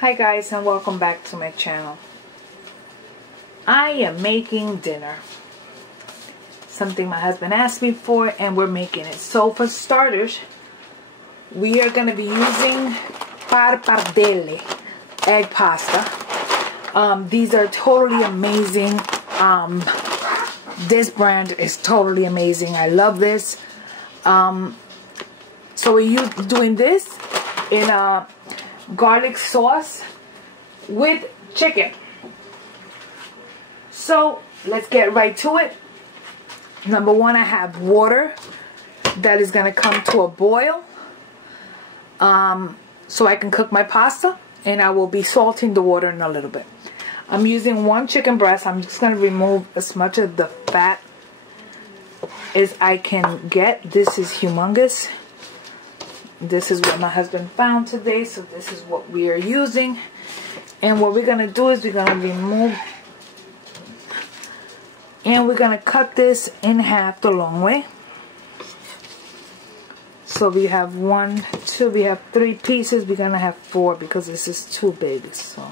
Hi guys, and welcome back to my channel. I am making dinner. Something my husband asked me for, and we're making it. So for starters, we are going to be using pappardelle egg pasta. These are totally amazing. This brand is totally amazing. I love this. So we're doing this in a garlic sauce with chicken. So let's get right to it. Number one, I have water that is going to come to a boil so I can cook my pasta, and I will be salting the water in a little bit. I'm using one chicken breast. I'm just going to remove as much of the fat as I can get. This is humongous. This is what my husband found today, so this is what we are using. And what we're going to do is we're going to remove, and we're going to cut this in half the long way. So we have one, two, we have 3 pieces. We're going to have 4 because this is too big. So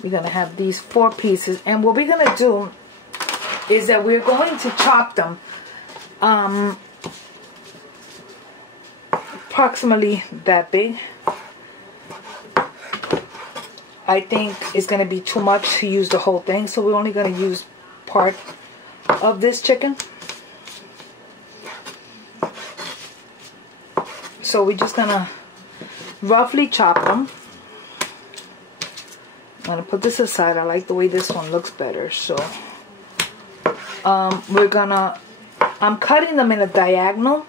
we're going to have these 4 pieces. And what we're going to do is that we're going to chop them approximately that big. I think it's going to be too much to use the whole thing, so we're only going to use part of this chicken. So we're just going to roughly chop them. I'm going to put this aside. I like the way this one looks better. So I'm cutting them in a diagonal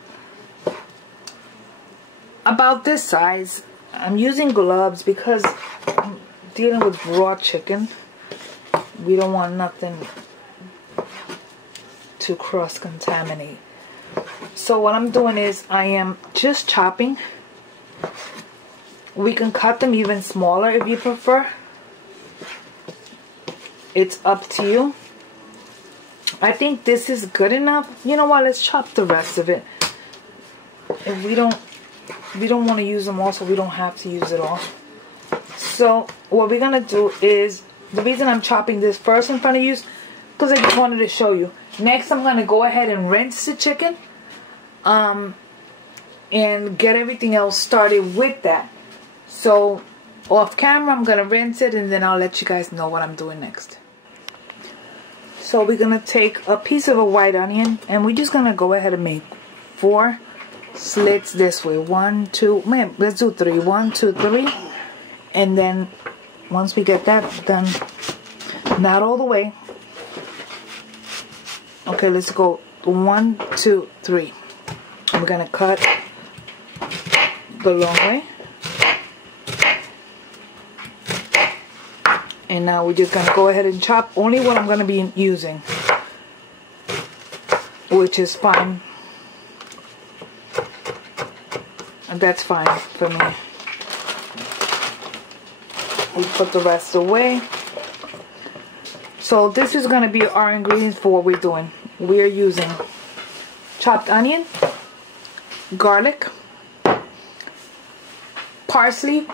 about this size. I'm using gloves because I'm dealing with raw chicken. We don't want nothing to cross-contaminate. So what I'm doing is I am just chopping. We can cut them even smaller if you prefer. It's up to you. I think this is good enough. You know what? Let's chop the rest of it. If we don't want to use them all, so we don't have to use it all. So what we're going to do is, the reason I'm chopping this first in front of you is because I just wanted to show you. Next, I'm going to go ahead and rinse the chicken and get everything else started with that. So off camera, I'm going to rinse it, and then I'll let you guys know what I'm doing next. So we're going to take a piece of a white onion, and we're just going to go ahead and make 4 slits this way. 1, 2, man, let's do 3. 1, 2, 3. And then once we get that done, not all the way. Okay, let's go 1, 2, 3. And we're gonna cut the long way. And now we're just gonna go ahead and chop only what I'm gonna be using, which is fine. And that's fine for me. We put the rest away. So this is going to be our ingredients for what we're doing. We are using chopped onion, garlic, parsley,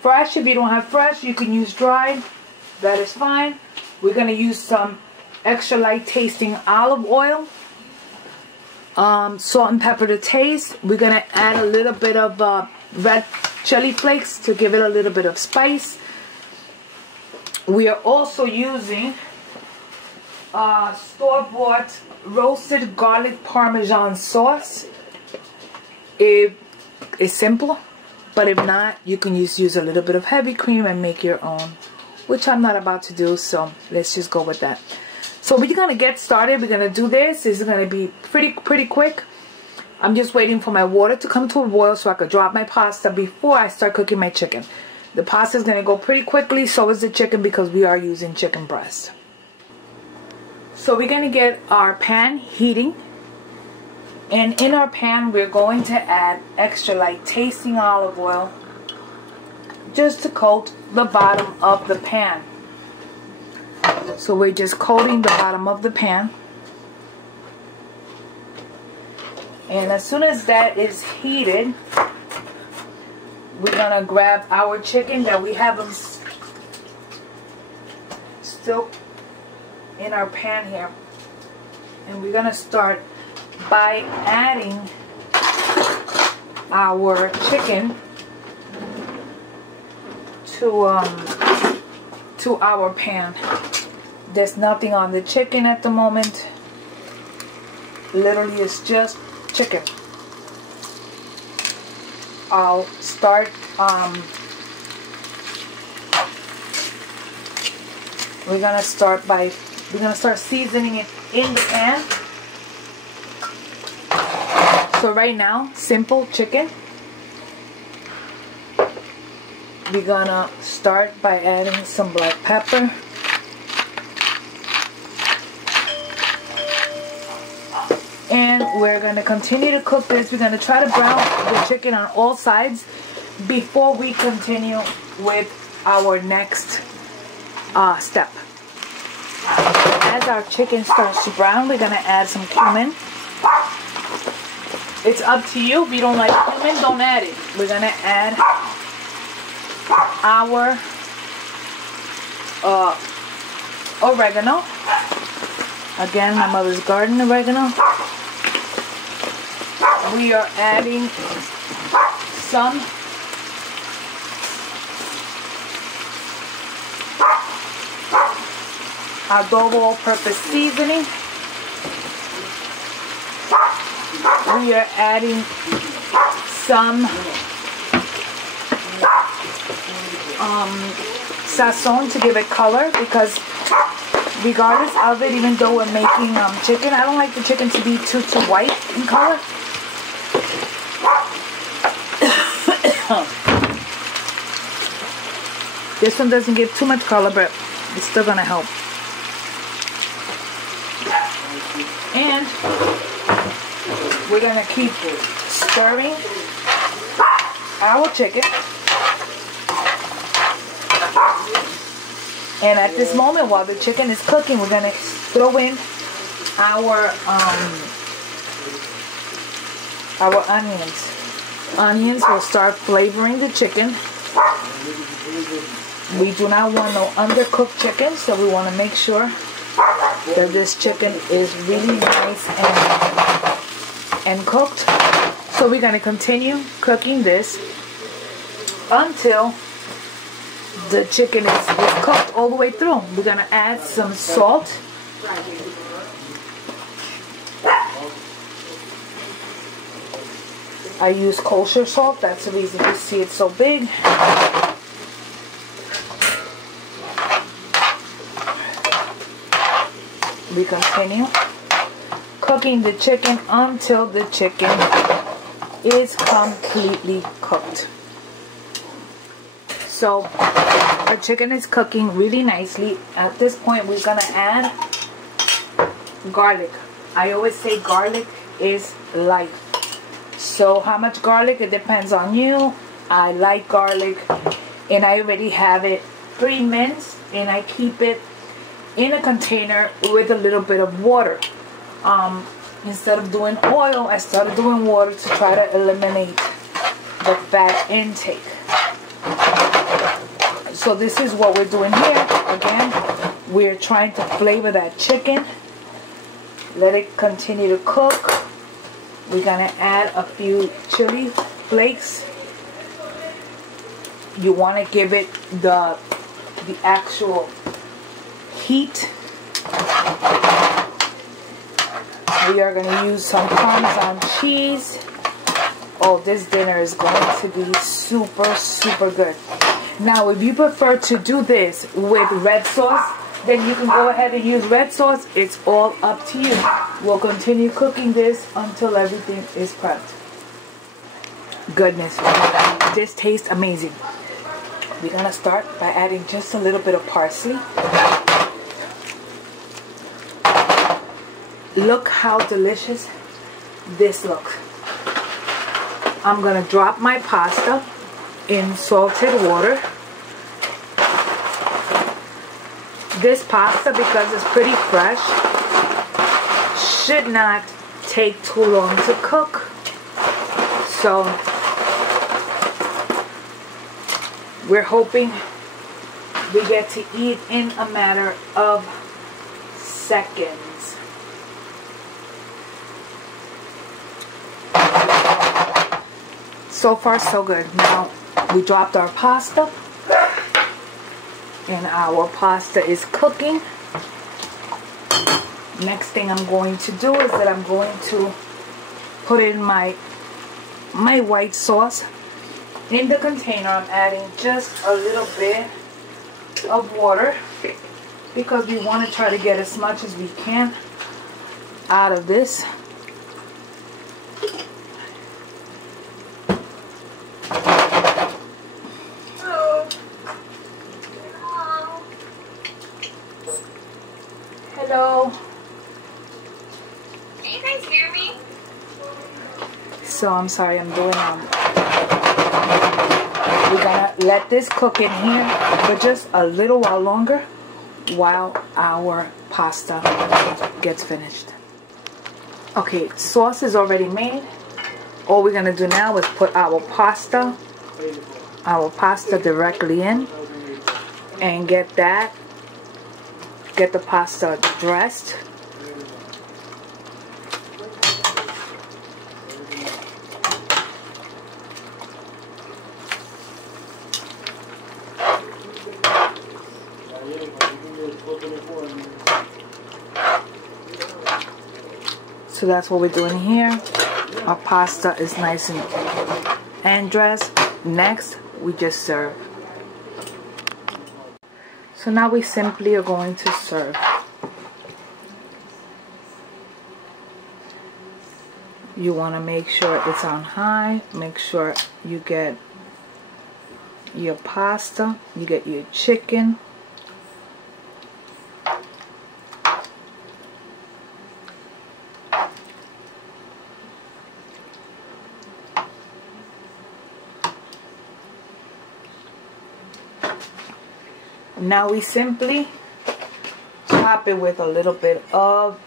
fresh. If you don't have fresh, you can use dried. That is fine. We're going to use some extra light tasting olive oil. Salt and pepper to taste. We're going to add a little bit of red chili flakes to give it a little bit of spice. We are also using store-bought roasted garlic parmesan sauce. It's simple, but if not, you can just use a little bit of heavy cream and make your own, which I'm not about to do, so let's just go with that. So we're going to get started. We're going to do this. This is going to be pretty quick. I'm just waiting for my water to come to a boil so I could drop my pasta before I start cooking my chicken. The pasta is going to go pretty quickly, so is the chicken, because we are using chicken breast. So we're going to get our pan heating. And in our pan, we're going to add extra light tasting olive oil just to coat the bottom of the pan. So we're just coating the bottom of the pan. And as soon as that is heated, we're gonna grab our chicken that we have them still in our pan here, and we're gonna start by adding our chicken to our pan. There's nothing on the chicken at the moment. Literally, it's just chicken. I'll start we're gonna start seasoning it in the pan. So right now, simple chicken. We're gonna start by adding some black pepper. And we're gonna continue to cook this. We're gonna try to brown the chicken on all sides before we continue with our next step. As our chicken starts to brown, we're gonna add some cumin. It's up to you. If you don't like cumin, don't add it. We're gonna add our oregano. Again, my mother's garden oregano. We are adding some adobo all-purpose seasoning. We are adding some sazon to give it color, because regardless of it, even though we're making chicken, I don't like the chicken to be too white in color. This one doesn't give too much color, but it's still gonna help. And we're gonna keep stirring our chicken. And at this moment, while the chicken is cooking, we're gonna throw in our onions. Onions will start flavoring the chicken. We do not want no undercooked chicken, so we want to make sure that this chicken is really nice and cooked. So we're going to continue cooking this until the chicken is cooked all the way through. We're going to add some salt. I use kosher salt. That's the reason you see it so big. We continue cooking the chicken until the chicken is completely cooked. So our chicken is cooking really nicely. At this point, we're gonna add garlic. I always say garlic is life. So how much garlic, it depends on you. I like garlic, and I already have it pre-minced, and I keep it in a container with a little bit of water. Instead of doing oil, I started doing water to try to eliminate the fat intake. So this is what we're doing here. Again, we're trying to flavor that chicken. Let it continue to cook. We're gonna add a few chili flakes. You want to give it the actual heat. We are going to use some Parmesan cheese. Oh, this dinner is going to be super, super good. Now, if you prefer to do this with red sauce, then you can go ahead and use red sauce. It's all up to you. We'll continue cooking this until everything is prepped. Goodness, this tastes amazing. We're going to start by adding just a little bit of parsley. Look how delicious this looks. I'm going to drop my pasta in salted water. This pasta, because it's pretty fresh, should not take too long to cook. So we're hoping we get to eat in a matter of seconds. So far so good. Now we dropped our pasta and our pasta is cooking. Next thing I'm going to do is that I'm going to put in my white sauce. In the container I'm adding just a little bit of water because we want to try to get as much as we can out of this. Hello. Can you guys hear me? So I'm sorry, I'm doing we're gonna let this cook in here for just a little while longer while our pasta gets finished. Okay, sauce is already made. All we're gonna do now is put our pasta directly in and get the pasta dressed. So that's what we're doing here. Our pasta is nice and dressed. Next, we just serve. So now we simply are going to serve. You want to make sure it's on high. Make sure you get your pasta, you get your chicken. Now we simply top it with a little bit of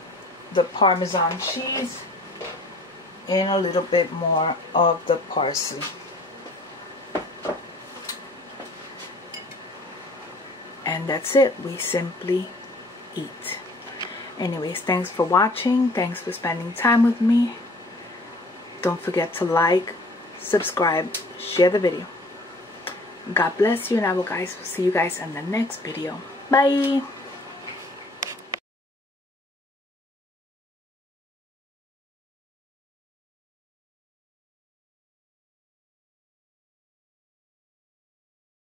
the Parmesan cheese and a little bit more of the parsley. And that's it. We simply eat. Anyways, thanks for watching. Thanks for spending time with me. Don't forget to like, subscribe, share the video. God bless you, and I will see you guys in the next video. Bye.